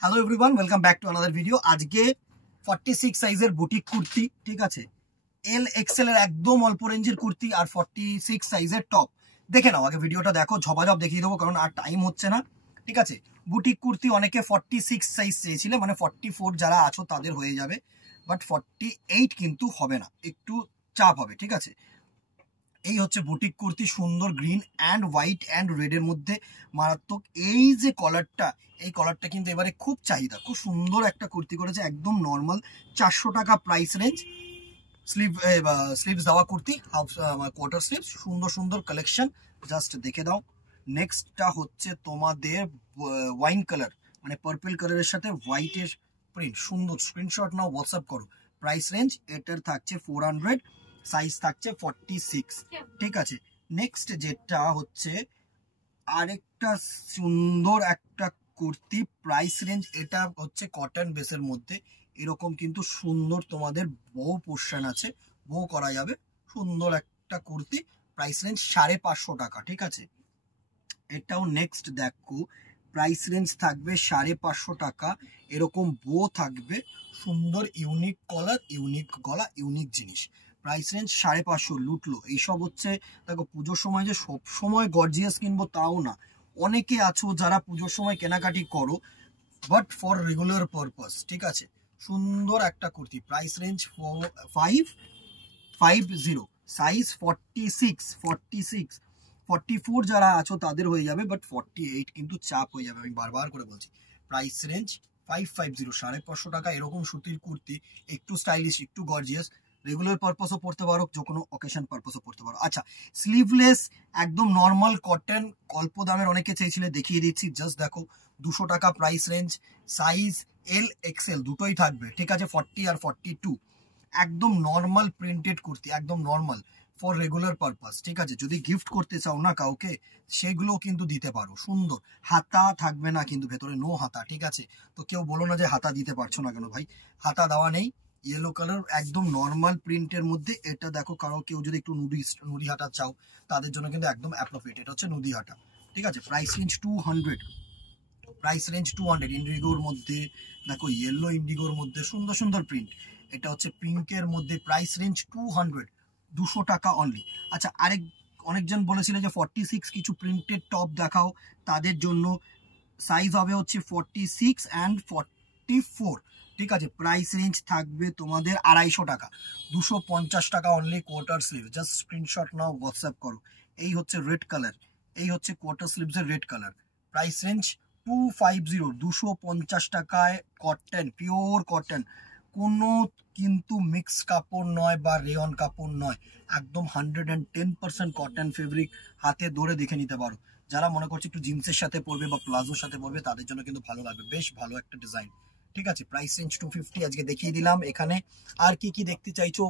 Hello everyone, welcome back to another video. আজকে 46 সাইজের boutique kurti, ঠিক আছে, এল এক্সেল এর একদম অল্প রেঞ্জের কুর্তি আর 46 সাইজের টপ। দেখে নাও, আগে ভিডিওটা দেখো, ঝপাঝপ দেখিয়ে দেবো কারণ আর টাইম হচ্ছে না। ঠিক আছে, বুটিক কুর্তি অনেকে 46 সাইজ চেয়েছিলে, মানে 44 যারা আছো তাদের হয়ে যাবে, বাট 48 কিন্তু হবে না, একটু চাপ হবে। ঠিক আছে, এই হচ্ছে বুটিক কুর্তি, সুন্দর green and white and red এর মধ্যে মারাত্মক। এই যে কলারটা, এই কলারটা কিন্তু এবারে খুব চাহিদা, খুব সুন্দর একটা কুর্তি করেছে, একদম নর্মাল 400 টাকা প্রাইস রেঞ্জ। স্লিভস দেওয়া কুর্তি, হাফ কোয়ার্টার স্লিভস, সুন্দর সুন্দর কালেকশন, জাস্ট দেখে দাও। নেক্সটটা হচ্ছে তোমাদের ওয়াইন কালার, মানে পার্পল কালারের সাথে হোয়াইটের প্রিন্ট, সুন্দর। স্ক্রিনশট নাও, হোয়াটসঅ্যাপ করো। প্রাইস রেঞ্জ এটার থাকছে 400, সাইজ থাকছে 46। ঠিক আছে, নেক্সট যেটা হচ্ছে আরেকটা সুন্দর একটা কুর্তি, প্রাইস রেঞ্জ এটা হচ্ছে কটন বেসের মধ্যে, এরকম কিন্তু সুন্দর, তোমাদের বউ পোর্শন আছে, বউ করা যাবে, সুন্দর একটা কুর্তি, প্রাইস রেঞ্জ 550 টাকা। ঠিক আছে, এটাও নেক্সট দেখো, প্রাইস রেঞ্জ থাকবে 550 টাকা, এরকম বো থাকবে, সুন্দর ইউনিক কলার, ইউনিক গলা, ইউনিক জিনিস। Price range 550, লুটলো। এইসব হচ্ছে, দেখো পুজোর সময় যে সব সময় গর্জিয়াস কিনবো তাও না, অনেকে আছো যারা পুজোর সময় কেনাকাটি করো বাট ফর রেগুলার পারপাস। ঠিক আছে, সুন্দর একটা কুর্তি, প্রাইস রেঞ্জ 550, সাইজ 44 যারা আছো তাদের হয়ে যাবে, বাট 48 কিন্তু চাপ হয়ে যাবে, আমি বারবার করে বলছি। প্রাইস রেঞ্জ 550, 550 টাকা, এরকম সুতির কুর্তি, একটু স্টাইলিশ, একটু গর্জিয়াস, রেগুলার পারপাসও পড়তে পারো, যে কোনো অকেশন পারপাসও পড়তে পারো। আচ্ছা, স্লিভলেস একদম নর্মাল কটন, অল্প দামের অনেকে চাইছিলে, দেখিয়ে দিচ্ছি, জাস্ট দেখো, 200 টাকা price range, size L XL দুটোই থাকবে। ঠিক আছে, 40 আর 42, একদম নর্মাল প্রিন্টেড কুর্তি, একদম নর্মাল ফর রেগুলার পারপাস। ঠিক আছে, যদি গিফট করতে চাও না কাউকে, সেগুলো কিন্তু দিতে পারো। সুন্দর হাতা থাকবে না কিন্তু ভেতরে, নো হাতা। ঠিক আছে, তো কেউ বলো না যে হাতা দিতে পারছো না কেন, ভাই হাতা দেওয়া নেই। ইয়েলো কালার, একদম নর্মাল প্রিন্টের মধ্যে, এটা দেখো, কারো কেউ যদি একটু নুডি হাতা চাও তাদের জন্য কিন্তু একদম অ্যাপ্রোপ্রিয়েট, এটা হচ্ছে নুডি হাতা। ঠিক আছে, প্রাইস রেঞ্জ 200, প্রাইস রেঞ্জ 200, ইন্ডিগোর মধ্যে দেখো, ইয়েলো ইন্ডিগোর মধ্যে সুন্দর সুন্দর প্রিন্ট, এটা হচ্ছে পিঙ্কের মধ্যে, প্রাইস রেঞ্জ 200, 200 টাকা অনলি। আচ্ছা, অনেকজন বলেছিল যে 46 কিছু প্রিন্টেড টপ দেখাও, তাদের জন্য সাইজ হবে হচ্ছে 46 অ্যান্ড 44। ঠিক আছে, প্রাইস রেঞ্জ থাকবে তোমাদের 250 টাকা, 250 টাকা only, quarter sleeve. Just screenshot নাও, হোয়াটসঅ্যাপ করো। এই হচ্ছে রেড কালার, এই হচ্ছে কোয়ার্টার স্লিভসের রেড কালার, প্রাইস রেঞ্জ 250, 250 টাকায়, কটন, পিওর কটন, কোনো কিন্তু মিক্স কাপড় নয় বা রেয়ন কাপড় নয়, একদম 110% কটন ফেব্রিক, হাতে ধরে দেখে নিতে পারো। যারা মনে করছে একটু জিন্সের সাথে পরবে বা প্লাজোর সাথে পরবে, তাদের জন্য কিন্তু ভালো লাগবে, বেশ ভালো একটা ডিজাইন। ঠিক আছে, প্রাইস রেঞ্জ 250 আজকে দেখিয়ে দিলাম। এখানে আর কি কি দেখতে চাইছো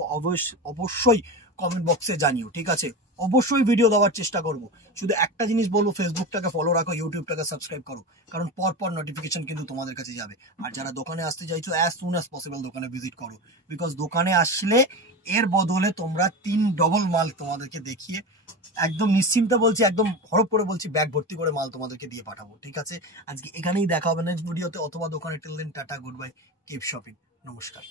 অবশ্যই কমেন্ট বক্সে জানিও। ঠিক আছে, অবশ্যই ভিডিও দেওয়ার চেষ্টা করবো। শুধু একটা জিনিস বলবো, ফেসবুকটাকে ফলো রাখো, ইউটিউবটাকে সাবস্ক্রাইব করো, কারণ পর নোটিফিকেশন কিন্তু তোমাদের কাছে যাবে। আর যারা দোকানে আসতে চাইছো, অ্যাজ সুন অ্যাজ পসিবল দোকানে ভিজিট করো, বিকজ দোকানে আসলে এর বদলে তোমরা 3 ডবল মাল তোমাদেরকে দেখিয়ে, একদম নিশ্চিন্তে বলছি, একদম হরপ করে বলছি, ব্যাগ ভর্তি করে মাল তোমাদেরকে দিয়ে পাঠাবো। ঠিক আছে, আজকে এখানেই দেখা হবে নেক্সট ভিডিওতে অথবা দোকানে। Till then, tata, good bye, keep shopping, নমস্কার।